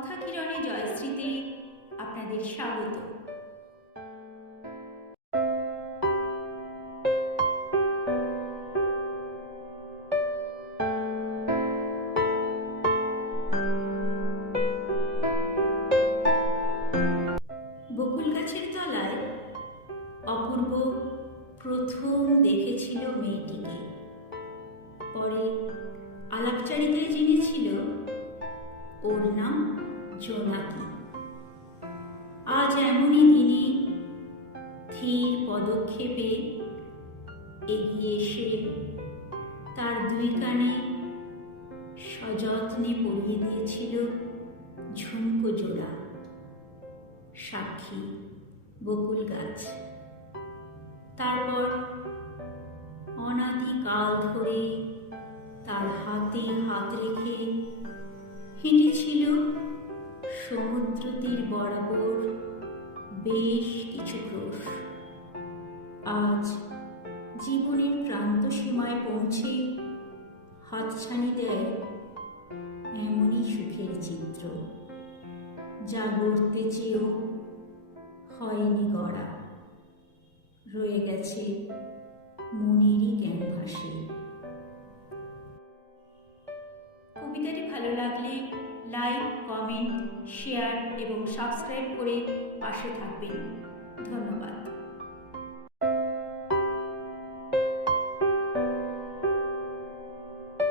কথা কিরণে জয়শ্রীতে আপনাদের স্বাগত। বকুল গাছের তলায় অপূর্ব প্রথম দেখেছিল মেয়েটিকে। পরে আলাপচারিতায় জেনেছিল ওর নাম জোনাকি আজ এমনই দিনে ধীর পদক্ষেপে এগিয়ে এসে তার দুই কানে সযত্নে পরিয়ে দিয়েছিল ঝুমকো জোড়া সাক্ষী বকুল গাছ। তারপর অনাদিকাল ধরে তার হাতে হাত রেখে হেঁটেছিল সমুদ্র তীর বরাবর বেশ কিছু ক্রোশ আজ জীবনের প্রান্ত সীমায় পৌঁছে হাতছানি দেয় এমনই সুখের চিত্র, যা গড়তে চেয়েও হয়নি গড়া। রয়ে গেছে মনেরই ক্যানভাসে। কবিতাটি ভালো লাগলে লাইক কমেন্ট শেয়ার এবং সাবস্ক্রাইব করে পাশে থাকবেন। ধন্যবাদ।